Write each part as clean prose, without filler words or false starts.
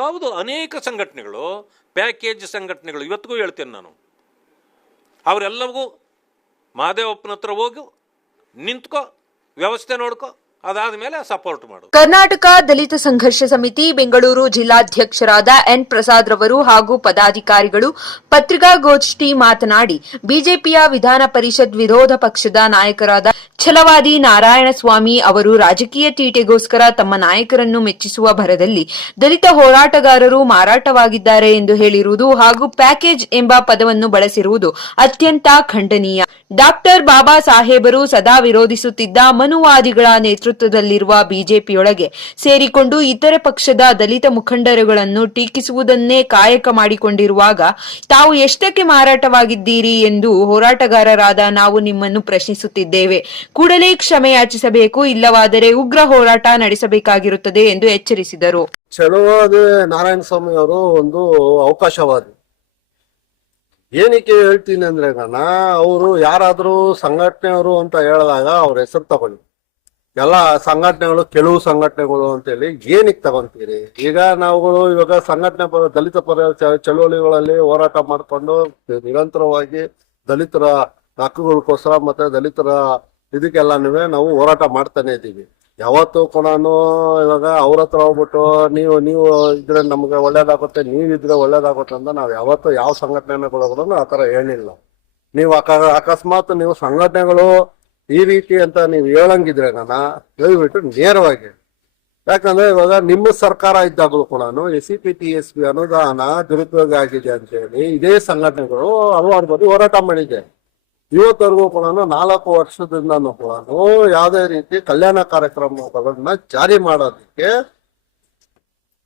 ಯಾವುದು ಅನೇಕ ಸಂಘಟನೆಗಳು, ಪ್ಯಾಕೇಜ್ ಸಂಘಟನೆಗಳು, ಇವತ್ತಿಗೂ ಹೇಳ್ತೇನೆ ನಾನು, ಅವರೆಲ್ಲರಿಗೂ ಮಹದೇವಪ್ಪನ ಹತ್ರ ಹೋಗು, ನಿಂತ್ಕೋ, ವ್ಯವಸ್ಥೆ ನೋಡ್ಕೋ, ಅದಾದ ಮೇಲೆ ಸಪೋರ್ಟ್ ಮಾಡು. ಕರ್ನಾಟಕ ದಲಿತ ಸಂಘರ್ಷ ಸಮಿತಿ ಬೆಂಗಳೂರು ಜಿಲ್ಲಾಧ್ಯಕ್ಷರಾದ ಎನ್ ಪ್ರಸಾದ್ ರವರು ಹಾಗೂ ಪದಾಧಿಕಾರಿಗಳು ಪತ್ರಿಕಾಗೋಷ್ಠಿ ಮಾತನಾಡಿ, ಬಿಜೆಪಿಯ ವಿಧಾನ ಪರಿಷತ್ ವಿರೋಧ ಪಕ್ಷದ ನಾಯಕರಾದ ಛಲವಾದಿ ನಾರಾಯಣಸ್ವಾಮಿ ಅವರು ರಾಜಕೀಯ ತೀಟೆಗೋಸ್ಕರ ತಮ್ಮ ನಾಯಕರನ್ನು ಮೆಚ್ಚಿಸುವ ಭರದಲ್ಲಿ ದಲಿತ ಹೋರಾಟಗಾರರು ಮಾರಾಟವಾಗಿದ್ದಾರೆ ಎಂದು ಹೇಳಿರುವುದು ಹಾಗೂ ಪ್ಯಾಕೇಜ್ ಎಂಬ ಪದವನ್ನು ಬಳಸಿರುವುದು ಅತ್ಯಂತ ಖಂಡನೀಯ. ಡಾಕ್ಟರ್ ಬಾಬಾ ಸಾಹೇಬರು ಸದಾ ವಿರೋಧಿಸುತ್ತಿದ್ದ ಮನುವಾದಿಗಳ ನೇತೃತ್ವದಲ್ಲಿರುವ ಬಿಜೆಪಿಯೊಳಗೆ ಸೇರಿಕೊಂಡು ಇತರೆ ಪಕ್ಷದ ದಲಿತ ಮುಖಂಡರುಗಳನ್ನು ಟೀಕಿಸುವುದನ್ನೇ ಕಾಯಕ ಮಾಡಿಕೊಂಡಿರುವಾಗ ತಾವು ಎಷ್ಟಕ್ಕೆ ಮಾರಾಟವಾಗಿದ್ದೀರಿ ಎಂದು ಹೋರಾಟಗಾರರಾದ ನಾವು ನಿಮ್ಮನ್ನು ಪ್ರಶ್ನಿಸುತ್ತಿದ್ದೇವೆ. ಕೂಡಲೇ ಕ್ಷಮೆ ಯಾಚಿಸಬೇಕು, ಇಲ್ಲವಾದರೆ ಉಗ್ರ ಹೋರಾಟ ನಡೆಸಬೇಕಾಗಿರುತ್ತದೆ ಎಂದು ಎಚ್ಚರಿಸಿದರು. ಛಲವಾದಿ ನಾರಾಯಣಸ್ವಾಮಿ ಅವರು ಒಂದು ಅವಕಾಶವಾದಿ. ಏನಕ್ಕೆ ಹೇಳ್ತೀನಿ ಅಂದ್ರೆ ಅವರು ಯಾರಾದ್ರೂ ಸಂಘಟನೆಯವರು ಅಂತ ಹೇಳಿದಾಗ ಅವ್ರ ಹೆಸರು ತಗೊಳ್ಳಿ. ಎಲ್ಲ ಸಂಘಟನೆಗಳು ಕೆಲವು ಸಂಘಟನೆಗಳು ಅಂತೇಳಿ ಏನಕ್ಕೆ ತಗೊಂತೀರಿ? ಈಗ ನಾವುಗಳು ಇವಾಗ ಸಂಘಟನೆ ದಲಿತ ಪರ ಚಳುವಳಿಗಳಲ್ಲಿ ಹೋರಾಟ ಮಾಡ್ಕೊಂಡು ನಿರಂತರವಾಗಿ ದಲಿತರ ಹಕ್ಕುಗಳಿಗೋಸ್ಕರ ಮತ್ತೆ ದಲಿತರ ಇದಕ್ಕೆಲ್ಲನೂ ನಾವು ಹೋರಾಟ ಮಾಡ್ತಾನೆ ಇದ್ದೀವಿ. ಯಾವತ್ತೂ ಕೂಡ ಇವಾಗ ಅವ್ರ ಹತ್ರ ಹೋಗ್ಬಿಟ್ಟು ನೀವು ಇದ್ರೆ ನಮ್ಗೆ ಒಳ್ಳೇದಾಗುತ್ತೆ, ನೀವಿದ್ರೆ ಒಳ್ಳೇದಾಗುತ್ತೆ ಅಂತ ನಾವು ಯಾವತ್ತೂ ಯಾವ ಸಂಘಟನೆಗಳು ಆ ಥರ ಹೇಳಿಲ್ಲ. ನೀವು ಅಕಸ್ಮಾತ್ ನೀವು ಸಂಘಟನೆಗಳು ಈ ರೀತಿ ಅಂತ ನೀವು ಹೇಳಂಗಿದ್ರೆ ದಯವಿಟ್ಟು ನೇರವಾಗಿ, ಯಾಕಂದ್ರೆ ಇವಾಗ ನಿಮ್ಮ ಸರ್ಕಾರ ಇದ್ದಾಗಲೂ ಕೂಡ SCPTSP ಅನುದಾನ ದುರುಪಯೋಗ ಆಗಿದೆ ಅಂತ ಹೇಳಿ ಇದೇ ಸಂಘಟನೆಗಳು ಹಲವಾರು ಬಾರಿ ಹೋರಾಟ ಮಾಡಿದೆ. ಇವತ್ತವರೆಗೂ ಕೂಡ 4 ವರ್ಷದಿಂದನೂ ಕೂಡ ಯಾವುದೇ ರೀತಿ ಕಲ್ಯಾಣ ಕಾರ್ಯಕ್ರಮಗಳನ್ನ ಜಾರಿ ಮಾಡೋದಕ್ಕೆ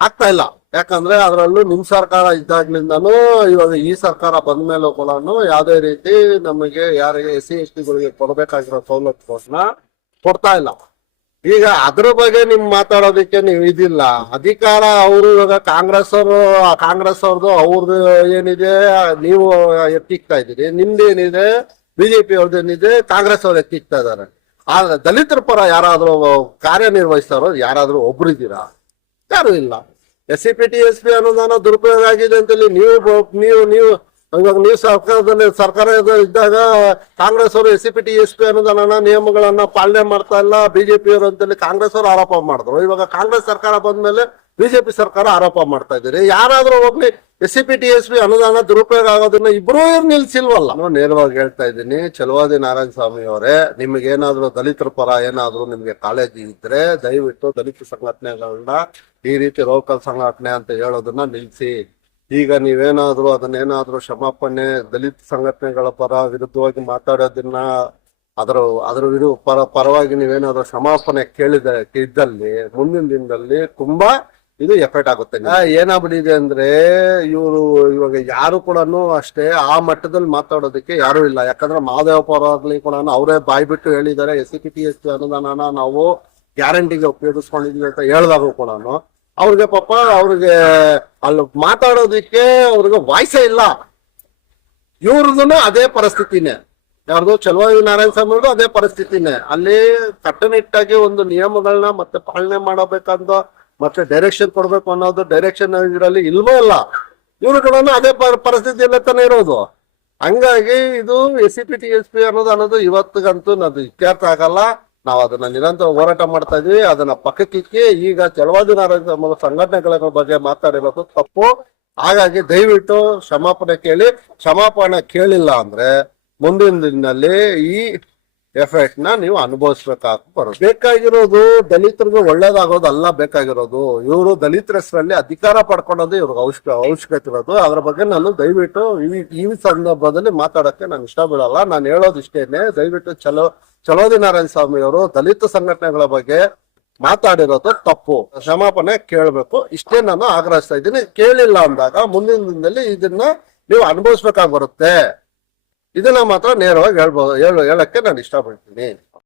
ಆಗ್ತಾ ಇಲ್ಲ. ಯಾಕಂದ್ರೆ ಅದರಲ್ಲೂ ನಿಮ್ ಸರ್ಕಾರ ಇದ್ದಾಗ್ಲಿಂದನೂ ಇವಾಗ ಈ ಸರ್ಕಾರ ಬಂದ ಮೇಲೂ ಕೂಡ ಯಾವುದೇ ರೀತಿ ನಮಗೆ ಯಾರಿಗೆ SC/STಗಳಿಗೆ ಕೊಡಬೇಕಾಗಿರೋ ಸವಲತ್ತುಗಳನ್ನ ಕೊಡ್ತಾ ಇಲ್ಲ. ಈಗ ಅದ್ರ ಬಗ್ಗೆ ನಿಮ್ ಮಾತಾಡೋದಕ್ಕೆ ನೀವು ಇದಿಲ್ಲ. ಅಧಿಕಾರ ಅವರು ಇವಾಗ ಕಾಂಗ್ರೆಸ್ ಅವ್ರದ್ದು ಅವ್ರದ್ದು ಏನಿದೆ ನೀವು ಎತ್ತಿಕ್ತಾ ಇದ್ದೀರಿ, ನಿಮ್ದೇನಿದೆ ಬಿಜೆಪಿ ಅವ್ರದ್ದೇನಿದೆ ಕಾಂಗ್ರೆಸ್ ಅವ್ರು ಎತ್ತಿಕ್ತಾ ಇದಾರೆ. ಆದ್ರೆ ದಲಿತರ ಪರ ಯಾರಾದ್ರೂ ಕಾರ್ಯನಿರ್ವಹಿಸ್ತಾರೋ ಯಾರಾದ್ರೂ ಒಬ್ರಿದ್ದೀರಾ? ಯಾರು ಇಲ್ಲ. SCPTSP ಅನುದಾನ ದುರುಪಯೋಗ ಆಗಿದೆ ಅಂತೇಳಿ ನೀವು ಇವಾಗ ನೀವು ಸರ್ಕಾರ ಇದ್ದಾಗ ಕಾಂಗ್ರೆಸ್ ಅವರು SCPTSP ಅನುದಾನ ನಿಯಮಗಳನ್ನ ಪಾಲನೆ ಮಾಡ್ತಾ ಇಲ್ಲ ಬಿಜೆಪಿ ಅವರು ಅಂತೇಳಿ ಕಾಂಗ್ರೆಸ್ ಅವರು ಆರೋಪ ಮಾಡಿದ್ರು. ಇವಾಗ ಕಾಂಗ್ರೆಸ್ ಸರ್ಕಾರ ಬಂದ್ಮೇಲೆ ಬಿಜೆಪಿ ಸರ್ಕಾರ ಆರೋಪ ಮಾಡ್ತಾ ಇದ್ದೀರಿ. ಯಾರಾದ್ರೂ ಹೋಗ್ಲಿ SCPTSP ಅನುದಾನ ದುರುಪಯೋಗ ಆಗೋದನ್ನ ಇಬ್ರು ನಿಲ್ಸಿಲ್ವಲ್ಲ. ನಾನು ನೇರವಾಗಿ ಹೇಳ್ತಾ ಇದ್ದೀನಿ, ಛಲವಾದಿ ನಾರಾಯಣಸ್ವಾಮಿ ಅವರೇ, ನಿಮ್ಗೇನಾದ್ರೂ ದಲಿತರ ಪರ ಏನಾದ್ರೂ ನಿಮ್ಗೆ ಕಾಳಜಿ ಇದ್ರೆ ದಯವಿಟ್ಟು ದಲಿತ ಸಂಘಟನೆಗಳನ್ನ ಈ ರೀತಿ ಲೋಕಲ್ ಸಂಘಟನೆ ಅಂತ ಹೇಳೋದನ್ನ ನಿಲ್ಸಿ. ಈಗ ನೀವೇನಾದ್ರೂ ಅದನ್ನೇನಾದ್ರೂ ಕ್ಷಮಾಪಣೆ ದಲಿತ ಸಂಘಟನೆಗಳ ಪರ ವಿರುದ್ಧವಾಗಿ ಮಾತಾಡೋದನ್ನ ಅದ್ರ ಪರವಾಗಿ ನೀವೇನಾದ್ರೂ ಕ್ಷಮಾಪಣೆ ಇದ್ದಲ್ಲಿ ಮುಂದಿನ ದಿನದಲ್ಲಿ ತುಂಬಾ ಇದು ಎಫೆಕ್ಟ್ ಆಗುತ್ತೆ. ಏನಾಗ್ಬಿಟ್ಟಿದೆ ಅಂದ್ರೆ ಇವಾಗ ಯಾರು ಕೂಡ ಅಷ್ಟೇ ಆ ಮಟ್ಟದಲ್ಲಿ ಮಾತಾಡೋದಕ್ಕೆ ಯಾರು ಇಲ್ಲ. ಯಾಕಂದ್ರೆ ಮಹದೇವಪ್ಪ ಅವರಾಗ್ಲಿ ಕೂಡ ಅವರೇ ಬಾಯ್ಬಿಟ್ಟು ಹೇಳಿದ್ದಾರೆ SCPTSP ಅನುದಾನ ನಾವು ಗ್ಯಾರಂಟಿಗೆ ಉಪಯೋಗಿಸ್ಕೊಂಡಿದ್ವಿ ಅಂತ ಹೇಳಿದಾಗ ಕೂಡ ಅವ್ರಿಗೆ ಪಾಪ ಅವ್ರಿಗೆ ಅಲ್ಲಿ ಮಾತಾಡೋದಿಕ್ಕೆ ಅವ್ರಿಗೆ ವಾಯ್ಸೇ ಇಲ್ಲ. ಇವ್ರದ್ದು ಅದೇ ಪರಿಸ್ಥಿತಿನೇ, ಯಾರ್ದು ಛಲವಾದಿ ನಾರಾಯಣಸ್ವಾಮಿ ಅವ್ರದ್ದು ಅದೇ ಪರಿಸ್ಥಿತಿನೇ. ಅಲ್ಲಿ ಕಟ್ಟುನಿಟ್ಟಾಗಿ ಒಂದು ನಿಯಮಗಳನ್ನ ಮತ್ತೆ ಪಾಲನೆ ಮಾಡಬೇಕಂತ ಮತ್ತೆ ಡೈರೆಕ್ಷನ್ ಕೊಡ್ಬೇಕು ಅನ್ನೋದು ಡೈರೆಕ್ಷನ್ ಇದರಲ್ಲಿ ಇಲ್ವೋ ಇಲ್ಲ. ಇವ್ರು ಕೂಡ ಅದೇ ಪರಿಸ್ಥಿತಿಯಲ್ಲೇ ತಾನೇ ಇರೋದು. ಹಂಗಾಗಿ ಇದು SCPTSP ಅನ್ನೋದು ಇವತ್ತಿಗಂತೂ ಅದು ಇತ್ಯರ್ಥ ಆಗಲ್ಲ. ನಾವು ಅದನ್ನ ನಿರಂತರ ಹೋರಾಟ ಮಾಡ್ತಾ ಇದ್ವಿ. ಅದನ್ನ ಪಕ್ಕಕ್ಕಿಕ್ಕಿ ಈಗ ಛಲವಾದಿ ನಾರಾಯಣ ಸಂಘಟನೆಗಳ ಬಗ್ಗೆ ಮಾತಾಡಿರೋದು ತಪ್ಪು. ಹಾಗಾಗಿ ದಯವಿಟ್ಟು ಕ್ಷಮಾಪಣೆ ಕೇಳಿ. ಕ್ಷಮಾಪಣೆ ಕೇಳಿಲ್ಲ ಅಂದ್ರೆ ಮುಂದಿನ ದಿನದಲ್ಲಿ ಈ ಎಫೆಕ್ಟ್ ನ ನೀವು ಅನುಭವಿಸ್ಬೇಕಾಗಿ ಬೇಕಾಗಿರೋದು ದಲಿತರಿಗೆ ಒಳ್ಳೇದಾಗೋದಲ್ಲ ಬೇಕಾಗಿರೋದು. ಇವರು ದಲಿತರ ಹೆಸರಲ್ಲಿ ಅಧಿಕಾರ ಪಡ್ಕೊಳ್ಳೋದು ಇವ್ರಿಗೆ ಅವಶ್ಯಕತೆ ಇರೋದು. ಅದ್ರ ಬಗ್ಗೆ ನಾನು ದಯವಿಟ್ಟು ಈ ಸಂದರ್ಭದಲ್ಲಿ ಮಾತಾಡಕ್ಕೆ ನಾನು ಇಷ್ಟ ಬೀಳಲ್ಲ. ನಾನು ಹೇಳೋದು ಇಷ್ಟೇನೆ, ದಯವಿಟ್ಟು ಛಲವಾದಿ ನಾರಾಯಣಸ್ವಾಮಿ ಅವರು ದಲಿತ ಸಂಘಟನೆಗಳ ಬಗ್ಗೆ ಮಾತಾಡಿರೋದು ತಪ್ಪು, ಕ್ಷಮಾಪಣೆ ಕೇಳಬೇಕು. ಇಷ್ಟೇ ನಾನು ಆಗ್ರಹಿಸ್ತಾ ಇದ್ದೀನಿ. ಕೇಳಿಲ್ಲ ಅಂದಾಗ ಮುಂದಿನ ದಿನದಲ್ಲಿ ಇದನ್ನ ನೀವು ಅನುಭವಿಸ್ಬೇಕಾಗಿ ಬರುತ್ತೆ. ಇದನ್ನ ಮಾತ್ರ ನೇರವಾಗಿ ಹೇಳಕ್ಕೆ ನಾನು ಇಷ್ಟಪಡ್ತೀನಿ.